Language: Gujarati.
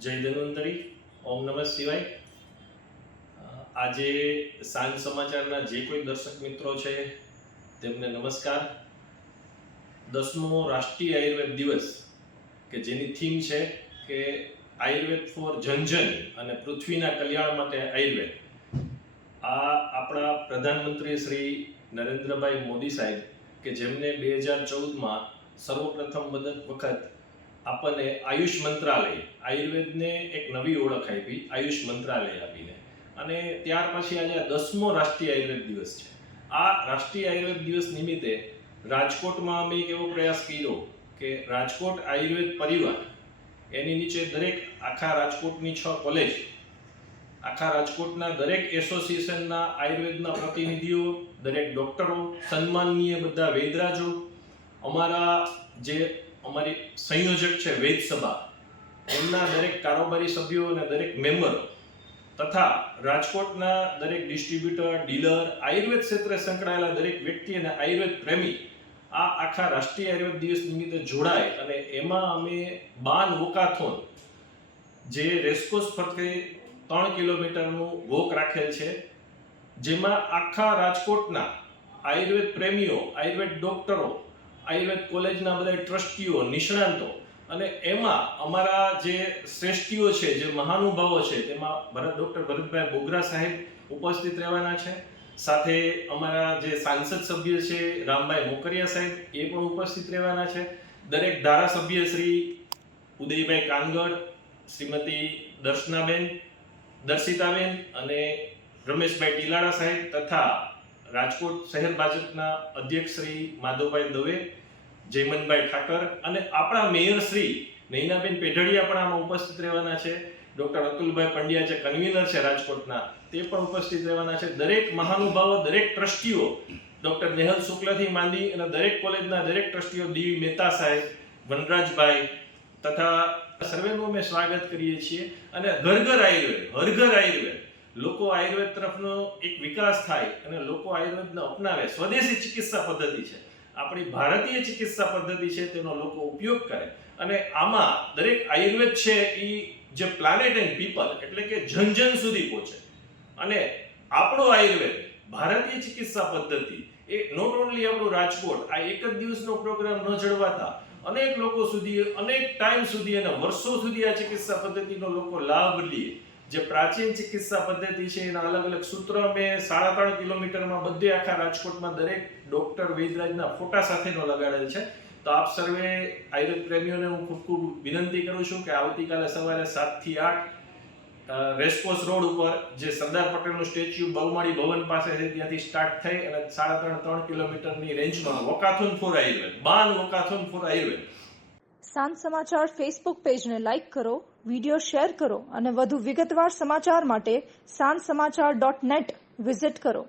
જય ધન્વંતરી, ઓમ નમઃ શિવાય. આજે સાંજ સમાચારના જે કોઈ દર્શક મિત્રો છે તેમને નમસ્કાર. 10મો રાષ્ટ્રીય આયુર્વેદ દિવસ કે જેની થીમ છે કે આયુર્વેદ ફોર જનજન અને પૃથ્વીના કલ્યાણ માટે આયુર્વેદ. આ આપણા પ્રધાનમંત્રી શ્રી નરેન્દ્રભાઈ મોદી સાહેબ કે જેમને 2014માં સર્વપ્રથમ વખત આપણને આયુષ મંત્રાલય, આયુર્વેદને એક નવી ઓળખ આપી, આયુષ મંત્રાલય આપીને, અને ત્યાર પછી આજે 10મો રાષ્ટ્રીય આયુર્વેદ દિવસ છે. આ રાષ્ટ્રીય આયુર્વેદ દિવસ નિમિત્તે રાજકોટમાં અમે એક એવો પ્રયાસ કર્યો કે રાજકોટ આયુર્વેદ પરિવાર, એની નીચે દરેક આખા રાજકોટની 6 કોલેજ, આખા રાજકોટના દરેક એસોસિએશનના આયુર્વેદના પ્રતિનિધિઓ, દરેક ડોક્ટરો, સન્માનનીય બધા વૈદરાજો, અમારા જે અમારી સંયોજક છે વૈદ સભા, એમના દરેક કારોબારી સભ્યો અને દરેક મેમ્બરો તથા રાજકોટના દરેક ડિસ્ટ્રીબ્યુટર, ડીલર, આયુર્વેદ ક્ષેત્રે સંકળાયેલા દરેક વ્યક્તિ અને આયુર્વેદ પ્રેમી આ આખા રાષ્ટ્રીય આયુર્વેદ દિવસ નિમિત્તે જોડાય અને એમાં અમે બાન વોકાથોન, જે રેસકોર્સ ફરતે 3 કિલોમીટરનું વોક રાખેલ છે, જેમાં આખા રાજકોટના આયુર્વેદ પ્રેમીઓ, આયુર્વેદ ડોક્ટરો, આયુર્વેદ કોલેજના બધા ટ્રસ્ટીઓ, નિષ્ણાંતો અને એમાં અમારા જે શ્રેષ્ઠીઓ છે, જે મહાનુભાવો છે, તેમાં ડોક્ટર ભરતભાઈ બોગરા સાહેબ ઉપસ્થિત રહેવાના છે. સાથે અમારા જે સાંસદ સભ્ય છે રામભાઈ મોકરિયા સાહેબ, એ પણ ઉપસ્થિત રહેવાના છે. દરેક ધારાસભ્ય શ્રી ઉદયભાઈ કાનગડ, શ્રીમતી દર્શિતાબેન અને રમેશભાઈ ટીલાળા સાહેબ તથા રાજકોટ શહેર ભાજપના અધ્યક્ષ શ્રી માધવભાઈ દવે, જયમનભાઈ ઠાકર અને આપણા મેયર શ્રી નૈનાબેન પેઢડિયા પણ આમાં ઉપસ્થિત રહેવાના છે. ડોક્ટર અતુલભાઈ પંડ્યા જે કન્વીનર છે રાજકોટના, તે પણ ઉપસ્થિત રહેવાના છે. દરેક મહાનુભાવો, દરેક ટ્રસ્ટીઓ, ડોક્ટર નેહલ શુક્લથી માંડી અને દરેક કોલેજના દરેક ટ્રસ્ટીઓ, ડી મહેતા સાહેબ, વનરાજભાઈ તથા સર્વેનું અમે સ્વાગત કરીએ છીએ. અને ઘર ઘર આયુર્વેદ, હર ઘર આયુર્વેદ, લોકો આયુર્વેદ તરફનો એક વિકાસ થાય અને લોકો આયુર્વેદને અપનાવે. સ્વદેશી ચિકિત્સા પદ્ધતિ છે, આપણી ભારતીય ચિકિત્સા પદ્ધતિ છે, તેનો લોકો ઉપયોગ કરે અને આમાં દરેક આયુર્વેદ છે એ જે પ્લાનેટ એન્ડ પીપલ એટલે કે જન સુધી પહોંચે. અને આપણો આયુર્વેદ, ભારતીય ચિકિત્સા પદ્ધતિ એ નોટ ઓનલી આપણું રાજકોટ આ એક જ દિવસનો પ્રોગ્રામ ન જળવાતા અનેક લોકો સુધી, અનેક ટાઈમ સુધી અને વર્ષો સુધી આ ચિકિત્સા પદ્ધતિનો લોકો લાભ લે. જે પ્રાચીન ચિકિત્સા પદ્ધતિ છે એના અલગ અલગ સૂત્ર અમે 3.5 કિલોમીટરમાં બધે આખા રાજકોટમાં દરેક ડોક્ટર વૈદરાજના ફોટા સાથેનો લગાડેલ છે. તો આપ સર્વે આયુર્વેદ પ્રેમીઓને હું ખૂબ ખૂબ વિનંતી કરું છું કે આવતીકાલે સવારે 7 થી 8 રેસકોર્સ રોડ ઉપર જે સરદાર પટેલનું સ્ટેચ્યુ બહુમાળી ભવન પાસે છે ત્યાંથી સ્ટાર્ટ થઈ અને 3.5 કિલોમીટરની રેન્જમાં વોકાથોન ફોર આયુર્વેદ, બાન વોકાથોન ફોર આયુર્વેદ. સાંજ સમાચાર ફેસબુક પેજને લાઇક કરો, વિડીયો શેર કરો અને વધુ વિગતવાર સમાચાર માટે sanssamachar.net વિઝિટ કરો.